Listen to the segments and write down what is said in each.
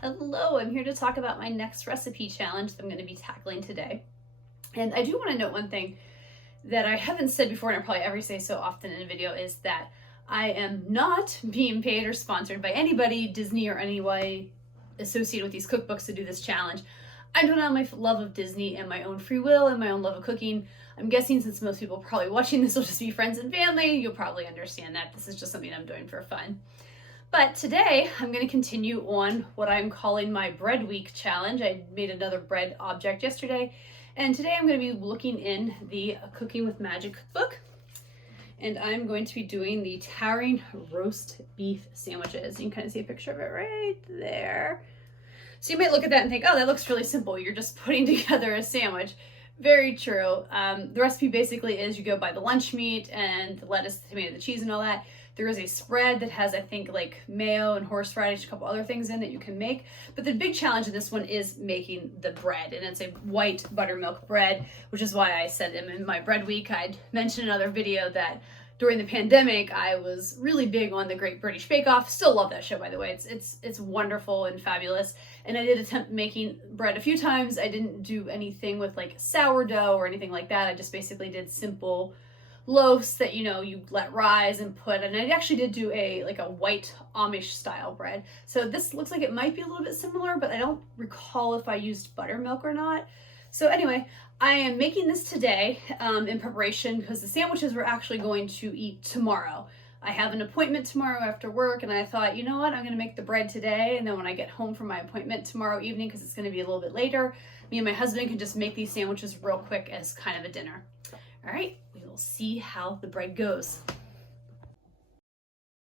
Hello, I'm here to talk about my next recipe challenge that I'm going to be tackling today. And I do want to note one thing that I haven't said before, and I probably ever say so often in a video, is that I am not being paid or sponsored by anybody, Disney or any way associated with these cookbooks to do this challenge. I'm doing it on my love of Disney and my own free will and my own love of cooking. I'm guessing since most people probably watching this will just be friends and family, you'll probably understand that this is just something I'm doing for fun. But today I'm going to continue on what I'm calling my bread week challenge. I made another bread object yesterday, and today I'm going to be looking in the Cooking with Magic cookbook, and I'm going to be doing the towering roast beef sandwiches. You can kind of see a picture of it right there. So you might look at that and think, oh, that looks really simple. You're just putting together a sandwich. Very true. The recipe basically is you go buy the lunch meat and the lettuce, the tomato, the cheese, and all that. There is a spread that has, I think, like mayo and horseradish, a couple other things in that you can make. But the big challenge in this one is making the bread. And it's a white buttermilk bread, which is why I said in my bread week, I'd mentioned in another video that during the pandemic, I was really big on the Great British Bake Off. Still love that show, by the way. It's wonderful and fabulous. And I did attempt making bread a few times. I didn't do anything with like sourdough or anything like that. I just basically did simple loaves that you let rise and put, and I actually did do a white Amish style bread. So this looks like it might be a little bit similar, but I don't recall if I used buttermilk or not. So anyway, I am making this today in preparation because the sandwiches we're actually going to eat tomorrow. I have an appointment tomorrow after work, and I thought, you know what, I'm going to make the bread today, and then when I get home from my appointment tomorrow evening, because it's going to be a little bit later, me and my husband can just make these sandwiches real quick as kind of a dinner. All right, we will see how the bread goes.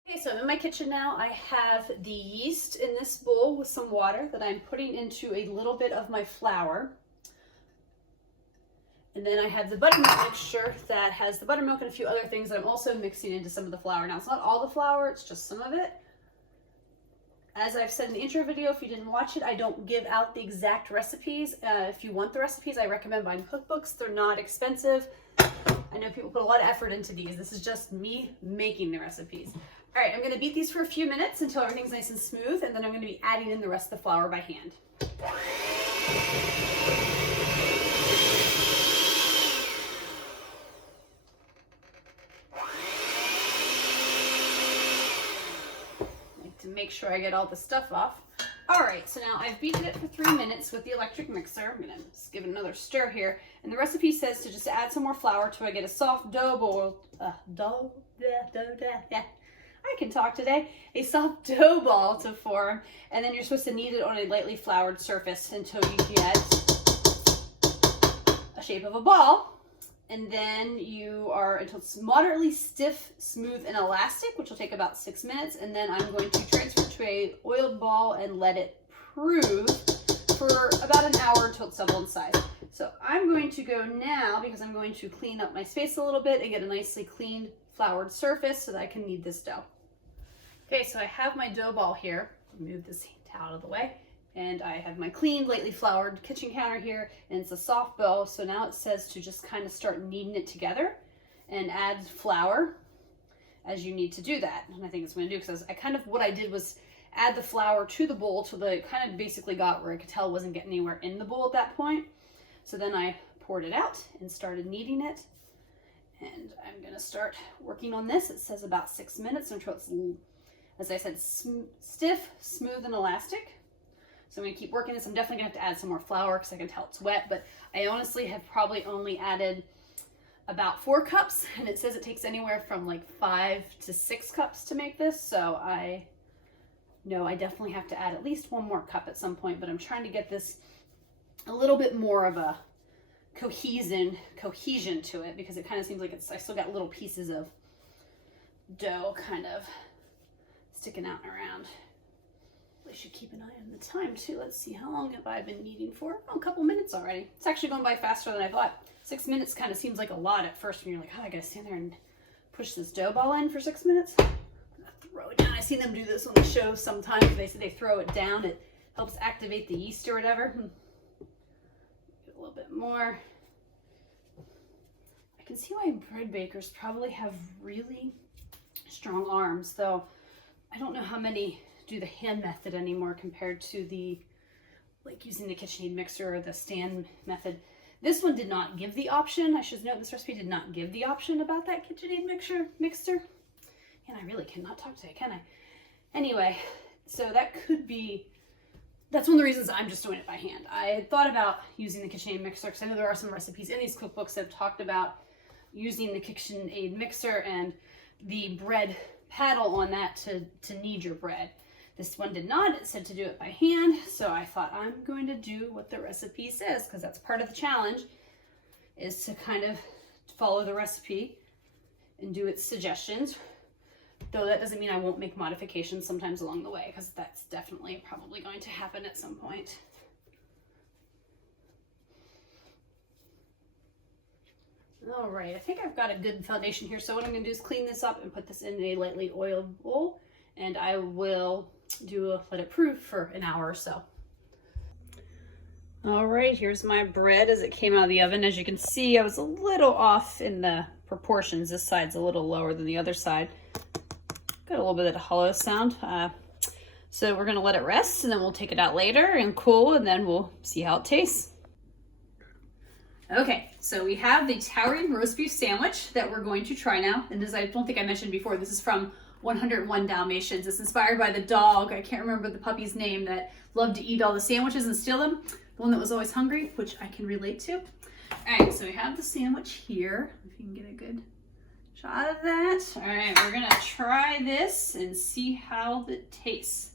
Okay, so I'm in my kitchen now. I have the yeast in this bowl with some water that I'm putting into a little bit of my flour. And then I have the buttermilk mixture that has the buttermilk and a few other things that I'm also mixing into some of the flour. Now, it's not all the flour, it's just some of it. As I've said in the intro video, if you didn't watch it, I don't give out the exact recipes. If you want the recipes, I recommend buying cookbooks. They're not expensive. I know people put a lot of effort into these. This is just me making the recipes. All right, I'm going to beat these for a few minutes until everything's nice and smooth, and then I'm going to be adding in the rest of the flour by hand. To make sure I get all the stuff off. All right, so now I've beaten it for 3 minutes with the electric mixer. I'm gonna just give it another stir here. And the recipe says to just add some more flour till I get a soft dough ball. Yeah, I can talk today. A soft dough ball to form, and then you're supposed to knead it on a lightly floured surface until you get a shape of a ball. And then until it's moderately stiff, smooth, and elastic, which will take about 6 minutes. And then I'm going to transfer to a oiled ball and let it prove for about an hour until it's double in size. So I'm going to go now because I'm going to clean up my space a little bit and get a nicely clean floured surface so that I can knead this dough. Okay, so I have my dough ball here. Move this out of the way. And I have my clean, lightly floured kitchen counter here, and it's a soft dough. So now it says to just kind of start kneading it together and add flour as you need to do that. And I think it's going to do, because what I did was add the flour to the bowl till it kind of basically got where I could tell it wasn't getting anywhere in the bowl at that point. So then I poured it out and started kneading it. And I'm going to start working on this. It says about 6 minutes until it's, as I said, stiff, smooth, and elastic. So I'm going to keep working this. I'm definitely going to have to add some more flour because I can tell it's wet, but I honestly have probably only added about 4 cups, and it says it takes anywhere from like 5 to 6 cups to make this. So I know I definitely have to add at least 1 more cup at some point, but I'm trying to get this a little bit more of a cohesion to it, because it kind of seems like I still got little pieces of dough kind of sticking out and around. I should keep an eye on the time too. Let's see, how long have I been kneading for? Oh, a couple minutes already. It's actually going by faster than I thought. 6 minutes kind of seems like a lot at first when you're like, oh, I gotta stand there and push this dough ball in for 6 minutes. I'm gonna throw it down. I've seen them do this on the show sometimes. They say they throw it down. It helps activate the yeast or whatever. Get a little bit more. I can see why bread bakers probably have really strong arms, though I don't know how many do the hand method anymore compared to the, like using the KitchenAid mixer or the stand method. This one did not give the option. I should note this recipe did not give the option about that KitchenAid mixer. And I really cannot talk today, can I? Anyway, so that's one of the reasons I'm just doing it by hand. I had thought about using the KitchenAid mixer because I know there are some recipes in these cookbooks that have talked about using the KitchenAid mixer and the bread paddle on that to knead your bread. This one did not. It said to do it by hand, so I thought I'm going to do what the recipe says, because that's part of the challenge, is to kind of follow the recipe and do its suggestions. Though that doesn't mean I won't make modifications sometimes along the way, because that's definitely probably going to happen at some point. All right, I think I've got a good foundation here. So what I'm going to do is clean this up and put this in a lightly oiled bowl, and I will let it proof for an hour or so. All right, here's my bread as it came out of the oven. As you can see, I was a little off in the proportions. This side's a little lower than the other side. Got a little bit of the hollow sound. So we're gonna let it rest, and then we'll take it out later and cool, and then we'll see how it tastes. Okay, so we have the Towering roast beef sandwich that we're going to try now. And as I don't think I mentioned before, this is from 101 Dalmatians. It's inspired by the dog, I can't remember the puppy's name, that loved to eat all the sandwiches and steal them. The one that was always hungry, which I can relate to. All right, so we have the sandwich here. If you can get a good shot of that. All right, we're gonna try this and see how it tastes.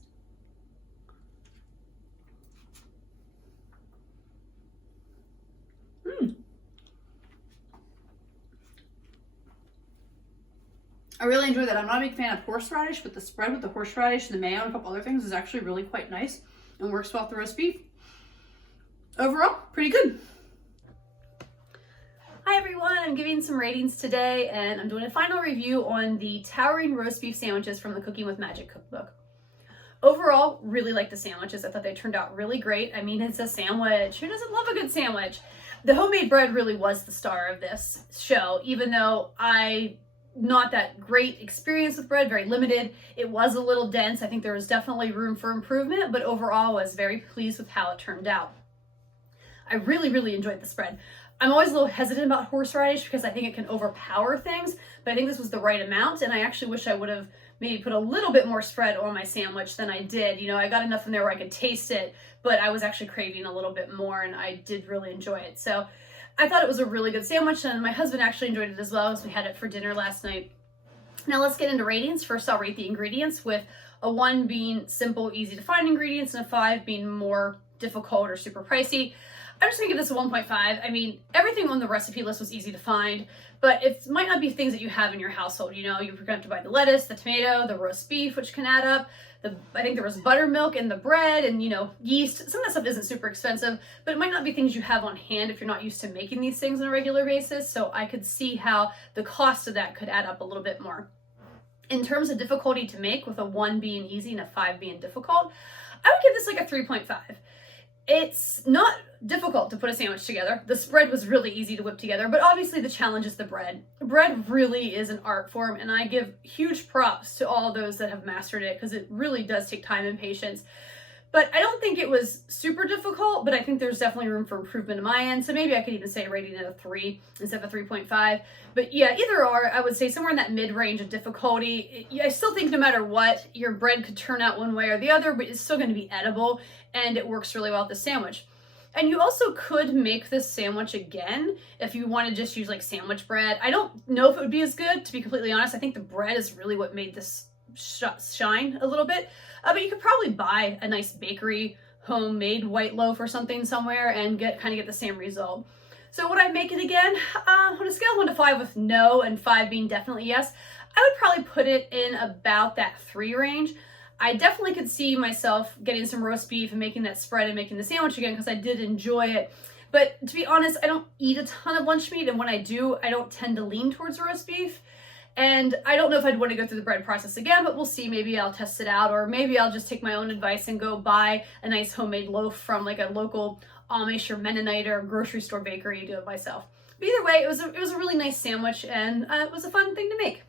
I really enjoy that. I'm not a big fan of horseradish, but the spread with the horseradish and the mayo and a couple other things is actually really quite nice and works well with the roast beef. Overall, pretty good. Hi everyone, I'm giving some ratings today, and I'm doing a final review on the Towering roast beef sandwiches from the Cooking with Magic cookbook. Overall, really like the sandwiches. I thought they turned out really great. I mean, it's a sandwich. Who doesn't love a good sandwich? The homemade bread really was the star of this show, even though not that great experience with bread, very limited. It was a little dense. I think there was definitely room for improvement, but overall I was very pleased with how it turned out. I really, really enjoyed the spread. I'm always a little hesitant about horseradish because I think it can overpower things, but I think this was the right amount, and I actually wish I would have maybe put a little bit more spread on my sandwich than I did. You know, I got enough in there where I could taste it, but I was actually craving a little bit more, and I did really enjoy it. So I thought it was a really good sandwich, and my husband actually enjoyed it as well, as we had it for dinner last night. Now let's get into ratings. First, I'll rate the ingredients, with a 1 being simple, easy to find ingredients, and a 5 being more difficult or super pricey. I'm just gonna give this a 1.5. I mean, everything on the recipe list was easy to find, but it might not be things that you have in your household. You know, you're gonna have to buy the lettuce, the tomato, the roast beef, which can add up. I think there was buttermilk in the bread and, you know, yeast. Some of that stuff isn't super expensive, but it might not be things you have on hand if you're not used to making these things on a regular basis. So I could see how the cost of that could add up a little bit more. In terms of difficulty to make, with a 1 being easy and a 5 being difficult, I would give this like a 3.5. It's not difficult to put a sandwich together. The spread was really easy to whip together, but obviously the challenge is the bread. Bread really is an art form, and I give huge props to all those that have mastered it, because it really does take time and patience. But I don't think it was super difficult, but I think there's definitely room for improvement on my end. So maybe I could even say rating it a 3 instead of a 3.5. But yeah, either or, I would say somewhere in that mid-range of difficulty. I still think no matter what, your bread could turn out one way or the other, but it's still going to be edible, and it works really well with the sandwich. And you also could make this sandwich again if you want to just use like sandwich bread. I don't know if it would be as good, to be completely honest. I think the bread is really what made this shine a little bit. But you could probably buy a nice bakery homemade white loaf or something somewhere and get the same result. So would I make it again? On a scale of 1 to 5, with no and 5 being definitely yes, I would probably put it in about that 3 range. I definitely could see myself getting some roast beef and making that spread and making the sandwich again, because I did enjoy it. But to be honest, I don't eat a ton of lunch meat, and when I do, I don't tend to lean towards roast beef. And I don't know if I'd want to go through the bread process again, but we'll see. Maybe I'll test it out, or maybe I'll just take my own advice and go buy a nice homemade loaf from like a local Amish or Mennonite or grocery store bakery and do it myself. But either way, it was a really nice sandwich, and it was a fun thing to make.